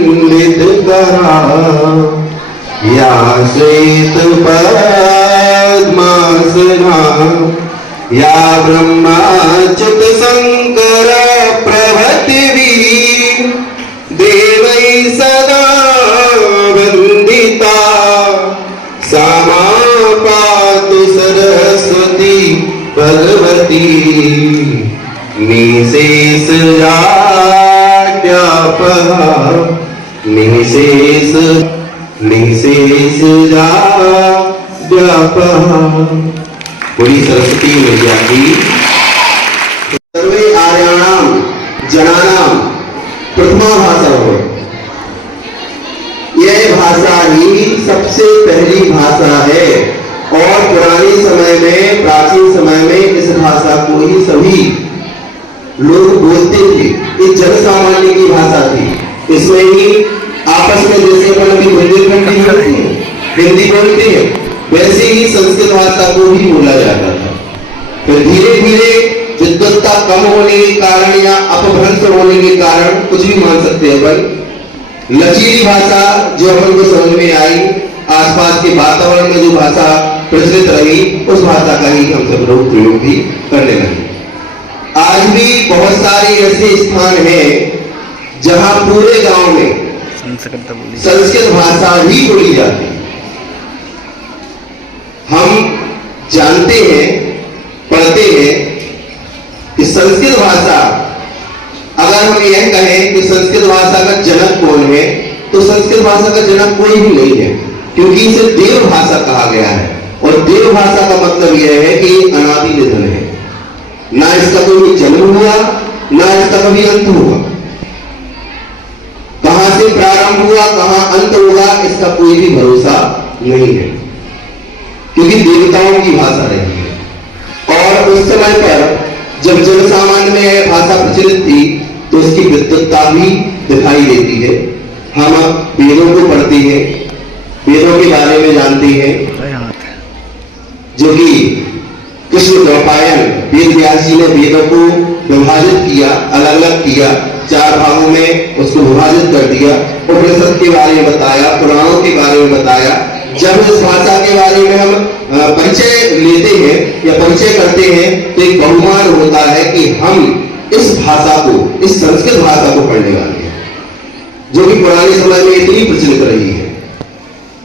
पंडित कहा, या श्वेत पद्मासना, या ब्रह्माच्युत शंकर प्रभृति देवै सदा वंदिता, सा मां पातु सरस्वती भगवती, निशेष जाड्यापहा, निशेष जाड्यापहा। बोली सरस्वती मैया की। सर्वे आर्याणाम जनानाम प्रथमा भाषा हो। यह भाषा ही सबसे पहली भाषा है और पुराने समय में, प्राचीन समय में इस भाषा को ही सभी लोग बोलते थे। ये जन सामान्य की भाषा थी। इसमें ही आपस में जैसे अपन अभी हिंदी बोलते हैं, वैसे ही संस्कृत भाषा को भी बोला जाता था। फिर धीरे धीरे विद्वत्ता कम होने के कारण या अपभ्रंश होने के कारण, कुछ भी मान सकते हैं अपन, लचीली भाषा जो अपन को समझ में आई, आसपास के वातावरण में जो भाषा प्रचलित रही, उस भाषा का ही हम सब लोग प्रयोग भी करने लगे। आज भी बहुत सारे ऐसे स्थान हैं जहां पूरे गांव में संस्कृत भाषा ही बोली जाती है। हम जानते हैं, पढ़ते हैं कि संस्कृत भाषा, अगर हम यह कहें कि संस्कृत भाषा का जनक कौन है, तो संस्कृत भाषा का जनक कोई भी नहीं है, क्योंकि इसे देव भाषा कहा गया है। और देव भाषा का मतलब यह है कि अनादि निधन है, ना इसका कोई जन्म हुआ, ना इसका कभी अंत हुआ। कहां से प्रारंभ हुआ, कहां अंत होगा, इसका कोई भी भरोसा नहीं है, क्योंकि देवताओं की भाषा रही है। और उस समय पर जब जन सामान्य में यह भाषा प्रचलित थी, तो उसकी विद्वत्ता भी दिखाई देती है। हम वेदों को पढ़ते हैं, वेदों के बारे में जानते हैं, जो कि कृष्ण द्वैपायन वेद व्यास जी ने वेदों को विभाजित किया, अलग अलग किया, 4 भागों में उसको विभाजित कर दिया। उपनिषद के बारे में बताया, पुराणों के बारे में बताया। जब इस भाषा के बारे में हम परिचय लेते हैं या परिचय करते हैं, तो एक बहुमान होता है कि हम इस भाषा को, इस संस्कृत भाषा को पढ़ने वाले हैं, जो कि पुराने समय में इतनी प्रचलित रही है।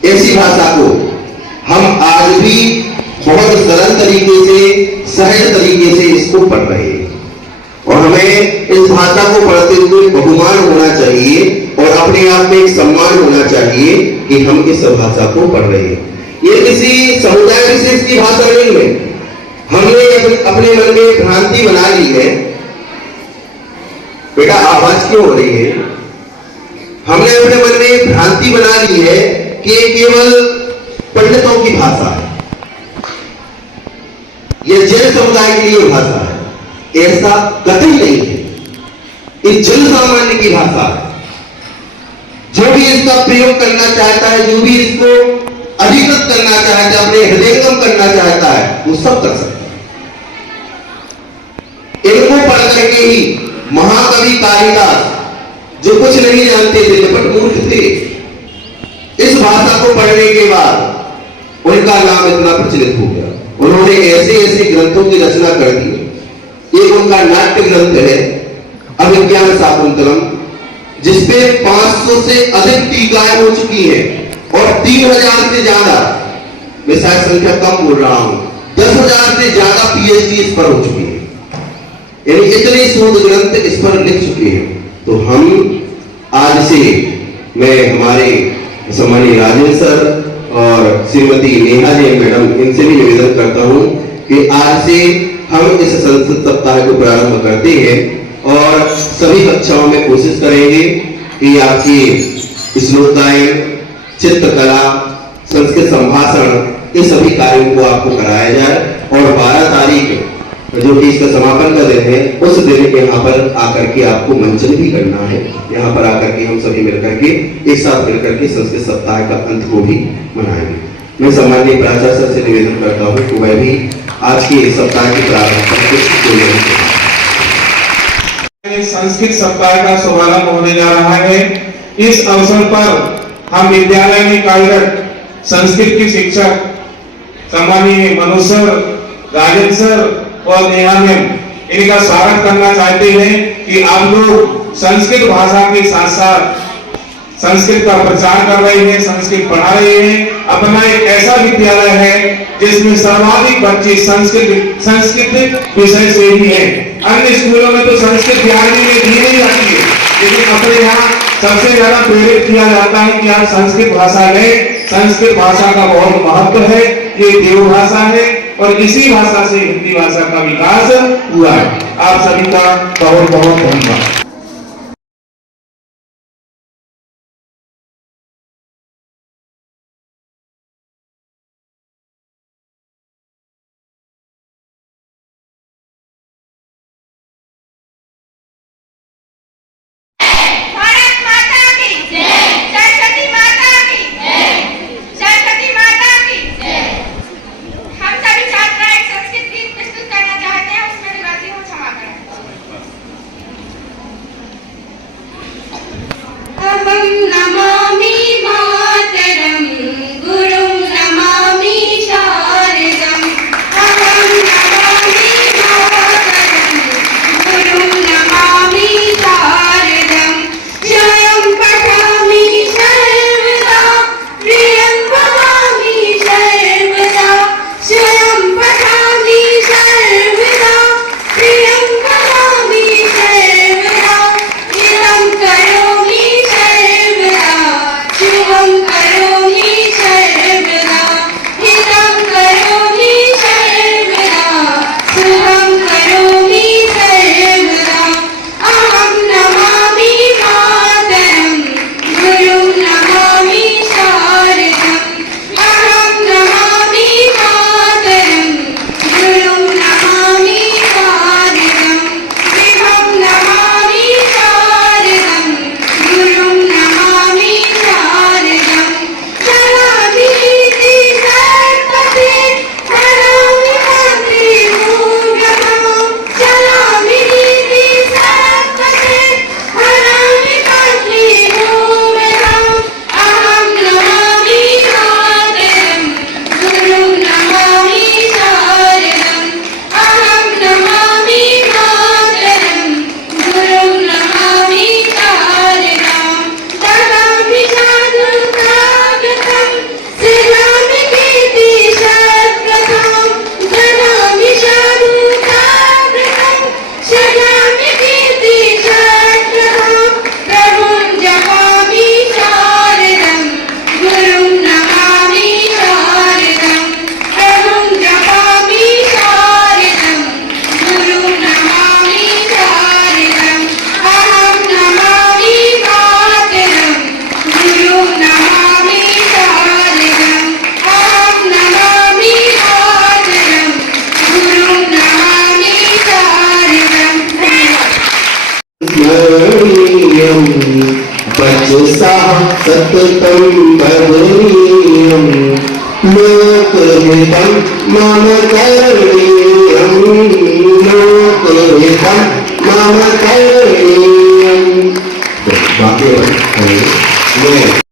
ऐसी भाषा को हम आज भी बहुत सरल तरीके से, सहज तरीके से इसको पढ़ रहे हैं। और हमें इस भाषा को पढ़ते हुए बहुमान होना चाहिए और अपने आप में एक सम्मान होना चाहिए कि हम इस भाषा को पढ़ रहे हैं। ये किसी समुदाय विशेष की भाषा नहीं है। हमने अपने मन में भ्रांति बना ली है। बेटा आवाज क्यों हो रही है? हमने अपने मन में भ्रांति बना ली है कि केवल पंडितों की भाषा है, यह जन समुदाय के लिए भाषा है। ऐसा कतई नहीं है। इस जन सामान्य की भाषा है। जो भी इसका प्रयोग करना चाहता है, जो भी इसको अधिकृत करना चाहता है, अपने हृदयंगम करना चाहता है, वो सब कर सकता है। इनको पढ़ करके ही महाकवि कालिदास, जो कुछ नहीं जानते थे, निपट मूर्ख थे, इस भाषा को पढ़ने के बाद उनका नाम इतना प्रचलित हो गया। उन्होंने ऐसे ऐसे ग्रंथों की रचना कर दी। एक उनका नाट्य ग्रंथ है अभिज्ञान शाकुंतलम, जिसपे 500 से अधिक टीकाएं हो चुकी हैं और 3000 से ज्यादा, मैं शायद संख्या कम बोल रहा हूं, 10,000 से ज्यादा पीएचडी इस पर हो चुकी है। यानी इतने शोध ग्रंथ इस पर लिख चुके हैं। तो हम आज से, मैं हमारे सम्मानीय राजेंद्र सर और श्रीमती नेहा जी मैडम, इनसे भी निवेदन करता हूं कि आज से हम इस संस्कृत सप्ताह को प्रारंभ करते हैं और सभी कक्षाओं में कोशिश करेंगे कि आपकी श्लोक गायन, चित्रकला, संस्कृत संभाषण, ये सभी कार्यों को आपको कराया जाए। और 12 तारीख जो कि इसका समापन का दिन है, उस दिन यहाँ पर आकर के आपको मंचन भी करना है। यहाँ पर आकर के हम सभी मिलकर के, एक साथ मिलकर के संस्कृत सप्ताह का अंत को भी मनाएंगे। मैं सम्माननीय प्राचार्य सर से निवेदन करता हूँ कि वह भी आज के सप्ताह की प्रारंभ पर कुछ संस्कृत सप्ताह का शुभारंभ होने जा रहा है। इस अवसर पर हम विद्यालय में कार्यरत संस्कृत की शिक्षक सम्मानीय मनोज सर, राजेंद्र सर और नेहा मैम, इनका स्वागत करना चाहते हैं कि आप लोग संस्कृत भाषा के साथ साथ संस्कृत का प्रचार कर रहे हैं, संस्कृत पढ़ा रहे हैं। अपना एक ऐसा विद्यालय है जिसमें सर्वाधिक बच्चे संस्कृत विषय से ही हैं। अन्य स्कूलों में तो संस्कृत 11वीं में दी नहीं जाती है, लेकिन अपने यहाँ सबसे ज्यादा प्रेरित किया जाता है कि आप संस्कृत भाषा लें। संस्कृत भाषा का बहुत महत्व है, ये देवभाषा है और इसी भाषा से हिंदी भाषा का विकास हुआ है। आप सभी का बहुत बहुत धन्यवाद। नमामि मातरं गुरुं नमामि शारदम् अहं नमामि मातरं गुरुं नमामि शारदम् स्वयं पठामि सर्वदा प्रियं भवामि सर्वदा स्वयं पठामि सर्वदा प्रियं भवामि सर्वदा इदं करोमि शुभं करोमि सर्वदा हितं करोमि सर्वदा शुभं करोमि सर्वदा अहं नमामि मातरं गुरुं नमामि शारदम् अहं नमामि मातरं गुरुं नमामि शारदम् विभं नमामि शारदं गुरुं नमामि वचसा सततं वदनीयं लोकहितं मम करणीयं लोकहितं मम करणीयं।